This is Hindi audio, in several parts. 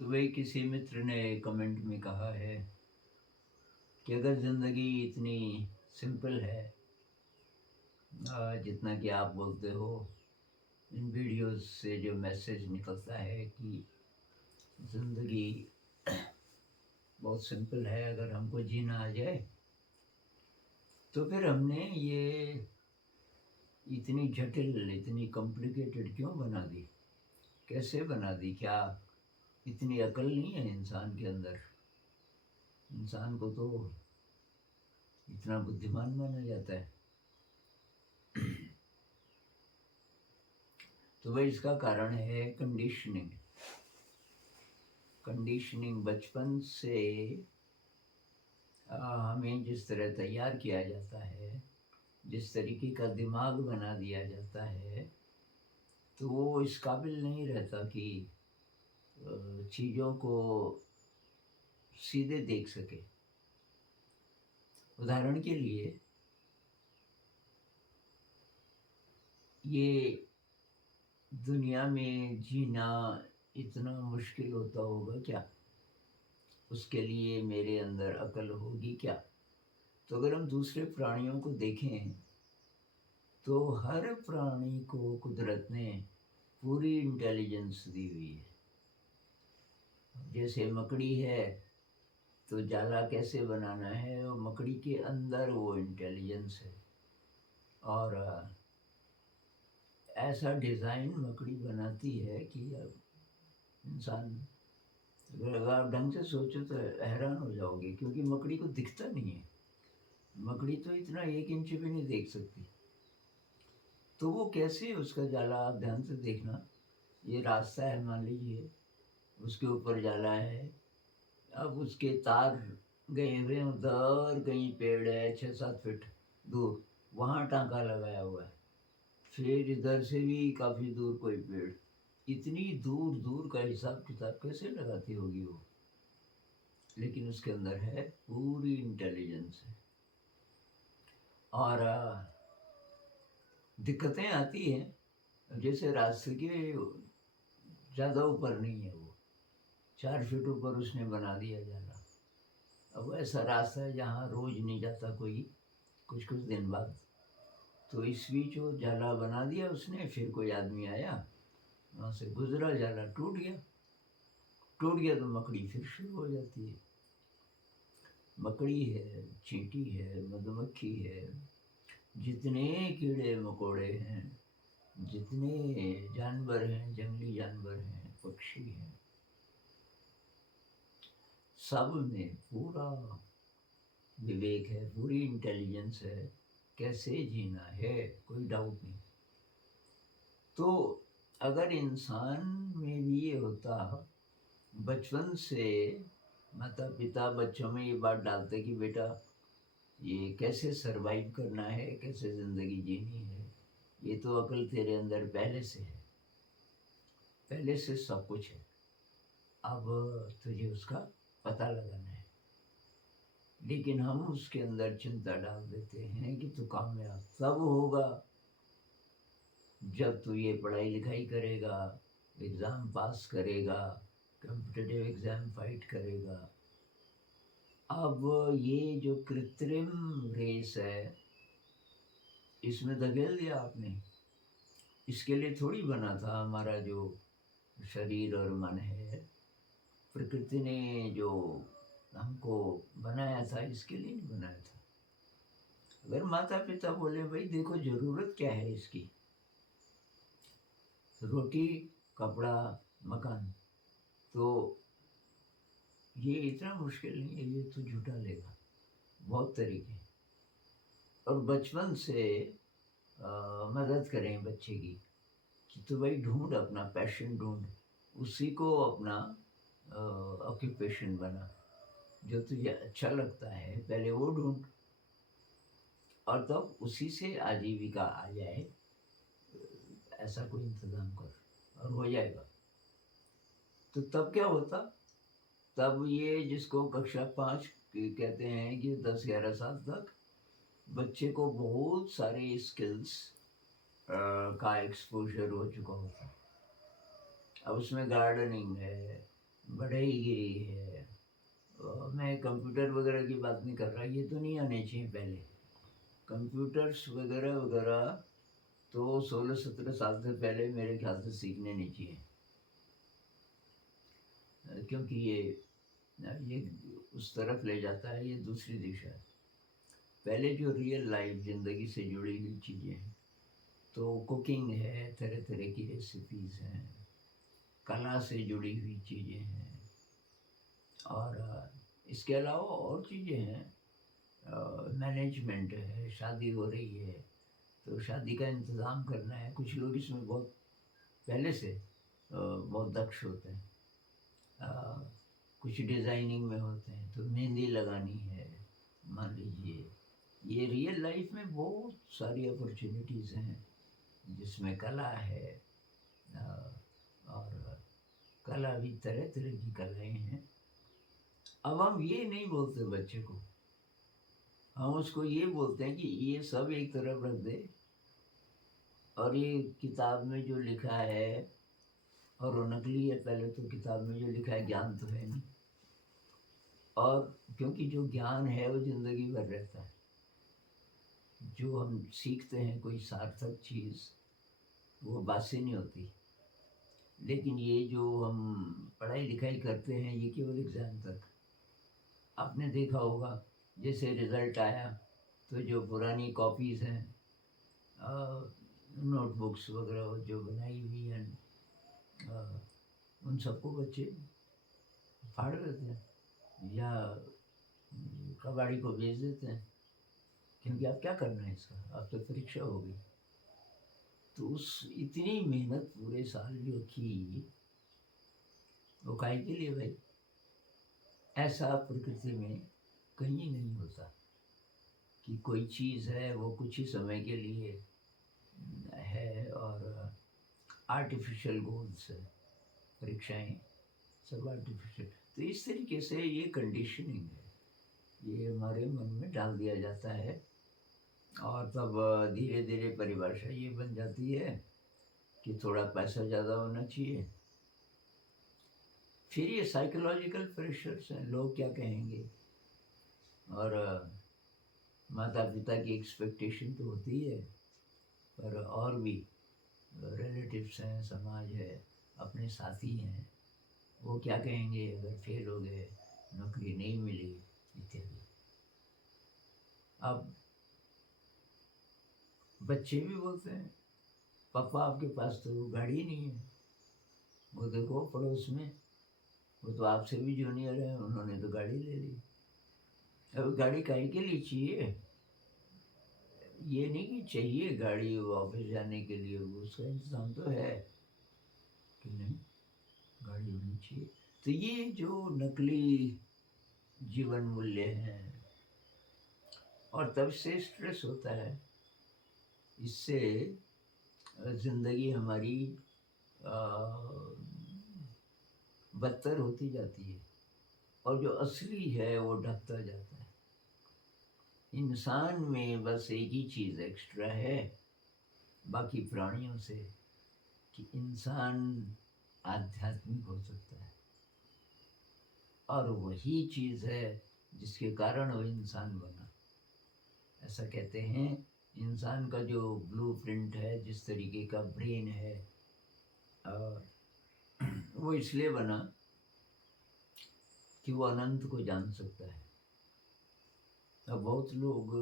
तो वही किसी मित्र ने कमेंट में कहा है कि अगर ज़िंदगी इतनी सिंपल है, जितना कि आप बोलते हो, इन वीडियोस से जो मैसेज निकलता है कि ज़िंदगी बहुत सिंपल है, अगर हमको जीना आ जाए तो फिर हमने ये इतनी जटिल, इतनी कॉम्प्लिकेटेड क्यों बना दी? कैसे बना दी? क्या इतनी अकल नहीं है इंसान के अंदर? इंसान को तो इतना बुद्धिमान माना जाता है। तो वही इसका कारण है कंडीशनिंग। कंडीशनिंग बचपन से हमें जिस तरह तैयार किया जाता है, जिस तरीके का दिमाग बना दिया जाता है, तो वो इस काबिल नहीं रहता कि चीज़ों को सीधे देख सके। उदाहरण के लिए, ये दुनिया में जीना इतना मुश्किल होता होगा क्या? उसके लिए मेरे अंदर अकल होगी क्या? तो अगर हम दूसरे प्राणियों को देखें, तो हर प्राणी को कुदरत ने पूरी इंटेलिजेंस दी हुई है। जैसे मकड़ी है, तो जाला कैसे बनाना है, और मकड़ी के अंदर वो इंटेलिजेंस है। और ऐसा डिज़ाइन मकड़ी बनाती है कि अब इंसान, अगर आप ढंग से सोचो तो हैरान हो जाओगे, क्योंकि मकड़ी को दिखता नहीं है। मकड़ी तो इतना 1 इंच भी नहीं देख सकती। तो वो कैसे, उसका जाला आप ध्यान से देखना, ये रास्ता है मान लीजिए, उसके ऊपर जाला है, अब उसके तार गए हुए हैं उधर, कहीं पेड़ है 6-7 फीट दूर, वहाँ टाँका लगाया हुआ है। फिर इधर से भी काफ़ी दूर कोई पेड़, इतनी दूर-दूर का हिसाब-किताब कैसे लगाती होगी वो? लेकिन उसके अंदर है पूरी इंटेलिजेंस है। और दिक्कतें आती हैं, जैसे रास्ते के ज़्यादा ऊपर नहीं है वो, 4 फीट ऊपर उसने बना दिया जाला। अब ऐसा रास्ता है जहाँ रोज़ नहीं जाता कोई, कुछ-कुछ दिन बाद। तो इस बीच वो जाला बना दिया उसने, फिर कोई आदमी आया, वहाँ से गुज़रा, जाला टूट गया। टूट गया तो मकड़ी फिर शुरू हो जाती है। मकड़ी है, चींटी है, मधुमक्खी है, जितने कीड़े-मकोड़े हैं, जितने जानवर हैं, जंगली जानवर हैं, पक्षी हैं, सब में पूरा विवेक है, पूरी इंटेलिजेंस है, कैसे जीना है, कोई डाउट नहीं। तो अगर इंसान में भी ये होता, बचपन से माता-पिता बच्चों में ये बात डालते कि बेटा, ये कैसे सर्वाइव करना है, कैसे ज़िंदगी जीनी है, ये तो अकल तेरे अंदर पहले से है, पहले से सब कुछ है, अब तुझे उसका पता लगाना है। लेकिन हम उसके अंदर चिंता डाल देते हैं कि तू कामयाब तब होगा जब तू ये पढ़ाई-लिखाई करेगा, एग्ज़ाम पास करेगा, कॉम्पिटिटिव एग्ज़ाम फाइट करेगा। अब ये जो कृत्रिम रेस है, इसमें धकेल दिया आपने। इसके लिए थोड़ी बना था हमारा जो शरीर और मन है। प्रकृति ने जो हमको बनाया था, इसके लिए नहीं बनाया था। अगर माता-पिता बोले भई देखो ज़रूरत क्या है इसकी? रोटी, कपड़ा, मकान, तो ये इतना मुश्किल नहीं है, ये तो जुटा लेगा, बहुत तरीके। और बचपन से मदद करें बच्चे की कि तो भाई ढूँढ अपना पैशन ढूँढ, उसी को अपना ऑक्यूपेशन बना, जो तुझे अच्छा लगता है पहले वो ढूँढ, और तब उसी से आजीविका आ जाए, ऐसा कोई इंतज़ाम कर और हो जाएगा। तो तब क्या होता? तब ये जिसको कक्षा 5 कहते हैं कि 10-11 साल तक बच्चे को बहुत सारे स्किल्स का एक्सपोज़र हो चुका होता है। अब उसमें गार्डनिंग है, बढ़ ही गई है। मैं कंप्यूटर वगैरह की बात नहीं कर रहा, ये तो नहीं आने चाहिए पहले। कंप्यूटर्स वगैरह वगैरह तो 16-17 साल से पहले मेरे ख्याल से सीखने नहीं चाहिए। क्योंकि ये उस तरफ ले जाता है, ये दूसरी दिशा है। पहले जो रियल लाइफ ज़िंदगी से जुड़ी हुई चीज़ें हैं, तो कुकिंग है, तरह तरह की रेसिपीज़ हैं, कला से जुड़ी हुई चीज़ें हैं, और इसके अलावा और चीज़ें हैं। मैनेजमेंट है, शादी हो रही है तो शादी का इंतज़ाम करना है। कुछ लोग इसमें बहुत पहले से बहुत दक्ष होते हैं। कुछ डिज़ाइनिंग में होते हैं, तो मेहंदी लगानी है, मान लीजिए। ये रियल लाइफ में बहुत सारी अपॉर्चुनिटीज़ हैं जिसमें कला है। और कला भी तरह तरह की कलाएँ हैं। अब हम ये नहीं बोलते बच्चे को, हम उसको ये बोलते हैं कि ये सब एक तरफ रख दे, और ये किताब में जो लिखा है, और वो नकली है। पहले तो किताब में जो लिखा है ज्ञान तो है नहीं, और क्योंकि जो ज्ञान है वो ज़िंदगी भर रहता है। जो हम सीखते हैं कोई सार्थक चीज़, वो बासी नहीं होती। लेकिन ये जो हम पढ़ाई लिखाई करते हैं, ये केवल एग्ज़ाम तक। आपने देखा होगा, जैसे रिज़ल्ट आया तो जो पुरानी कॉपीज़ हैं, नोटबुक्स वगैरह जो बनाई हुई हैं, अ, उन सबको बच्चे फाड़ देते हैं या कबाड़ी को बेच देते हैं। क्योंकि आप क्या करना है इसका, अब तो परीक्षा हो गई। तो उस इतनी मेहनत पूरे साल जो की, वो काहे के लिए भाई? ऐसा प्रकृति में कहीं नहीं होता कि कोई चीज़ है वो कुछ ही समय के लिए है, और आर्टिफिशियल गोल्स है परीक्षाएं, सब आर्टिफिशियल। तो इस तरीके से ये कंडीशनिंग है, ये हमारे मन में डाल दिया जाता है, और तब धीरे धीरे परिभाषा ये बन जाती है कि थोड़ा पैसा ज़्यादा होना चाहिए। फिर ये साइकोलॉजिकल प्रेशर्स हैं, लोग क्या कहेंगे, और माता पिता की एक्सपेक्टेशन तो होती है, पर और भी रिलेटिव्स हैं, समाज है, अपने साथी हैं, वो क्या कहेंगे अगर फेल हो गए, नौकरी नहीं मिली, इत्यादि। अब बच्चे भी बोलते हैं, पापा आपके पास तो गाड़ी नहीं है। वो देखो पड़ोस में, वो तो आपसे भी जूनियर है, उन्होंने तो गाड़ी ले ली। अब गाड़ी काहे के लिए चाहिए? ये नहीं कि चाहिए गाड़ी ऑफिस जाने के लिए, उसका इंतज़ाम तो है कि नहीं, गाड़ी होनी चाहिए। तो ये जो नकली जीवन मूल्य हैं, और तब से स्ट्रेस होता है। इससे ज़िंदगी हमारी बदतर होती जाती है, और जो असली है वो ढकता जाता है। इंसान में बस एक ही चीज़ एक्स्ट्रा है बाकी प्राणियों से, कि इंसान आध्यात्मिक हो सकता है, और वही चीज़ है जिसके कारण वो इंसान बना। ऐसा कहते हैं, इंसान का जो ब्लूप्रिंट है, जिस तरीके का ब्रेन है, वो इसलिए बना कि वो अनंत को जान सकता है। अब बहुत लोग,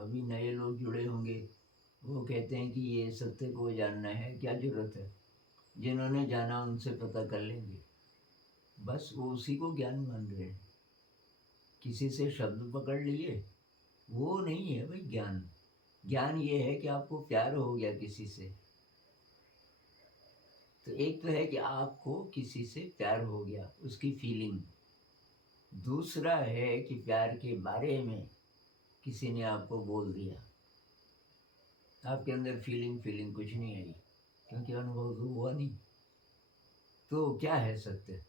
अभी नए लोग जुड़े होंगे, वो कहते हैं कि ये सत्य को जानना है, क्या ज़रूरत है, जिन्होंने जाना उनसे पता कर लेंगे। बस वो उसी को ज्ञान मान रहे हैं। किसी से शब्द पकड़ लिए, वो नहीं है भाई ज्ञान। ज्ञान ये है कि आपको प्यार हो गया किसी से। तो एक तो है कि आपको किसी से प्यार हो गया, उसकी फीलिंग। दूसरा है कि प्यार के बारे में किसी ने आपको बोल दिया, आपके अंदर फीलिंग कुछ नहीं आई, क्योंकि अनुभव तो हुआ नहीं। तो क्या है सत्य?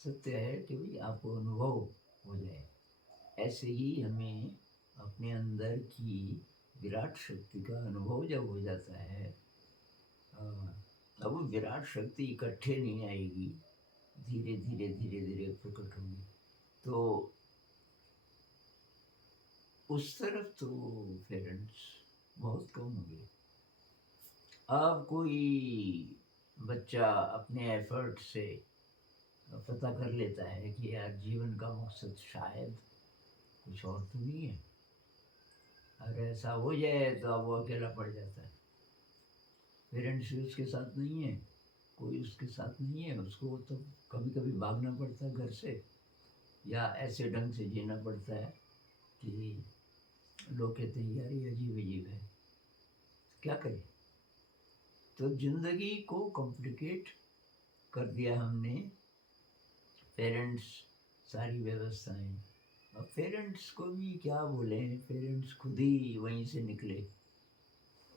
सत्य है कि भाई आपको अनुभव हो जाए। ऐसे ही हमें अपने अंदर की विराट शक्ति का अनुभव जब हो जाता है, अब वो विराट शक्ति इकट्ठे नहीं आएगी, धीरे धीरे धीरे धीरे प्रकट होंगी। तो उस तरफ तो पेरेंट्स बहुत कम होंगे। अब कोई बच्चा अपने एफर्ट से पता कर लेता है कि यार जीवन का मकसद शायद कुछ और तो नहीं है। अगर ऐसा हो जाए तो अब वो अकेला पड़ जाता है। पेरेंट्स भी उसके साथ नहीं है, कोई उसके साथ नहीं है, उसको तो कभी कभी भागना पड़ता है घर से, या ऐसे ढंग से जीना पड़ता है कि लोग कहते हैं यार ये अजीब अजीब है, क्या करें। तो जिंदगी को कॉम्प्लिकेट कर दिया हमने, पेरेंट्स सारी व्यवस्थाएं। अब पेरेंट्स को भी क्या बोले, पेरेंट्स खुद ही वहीं से निकले,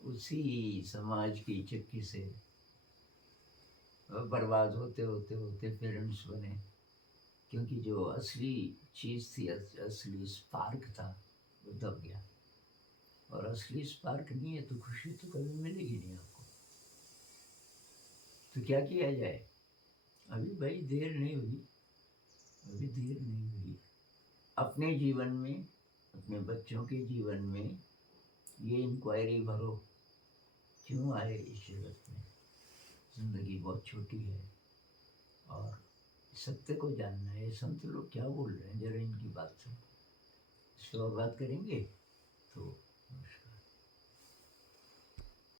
उसी समाज की चक्की से बर्बाद होते होते होते पेरेंट्स बने। क्योंकि जो असली चीज़ थी, असली स्पार्क था, वो दब गया। और असली स्पार्क नहीं है तो खुशी तो कभी मिलेगी नहीं आपको। तो क्या किया जाए? अभी भाई देर नहीं हुई, अभी देर नहीं हुई। अपने जीवन में, अपने बच्चों के जीवन में ये इंक्वायरी भरो, क्यों आए इस जगत में? जिंदगी बहुत छोटी है और सत्य को जानना है। संत लोग क्या बोल रहे हैं, जरा इनकी बात सुनो। इस पर बात करेंगे तो नमस्कार।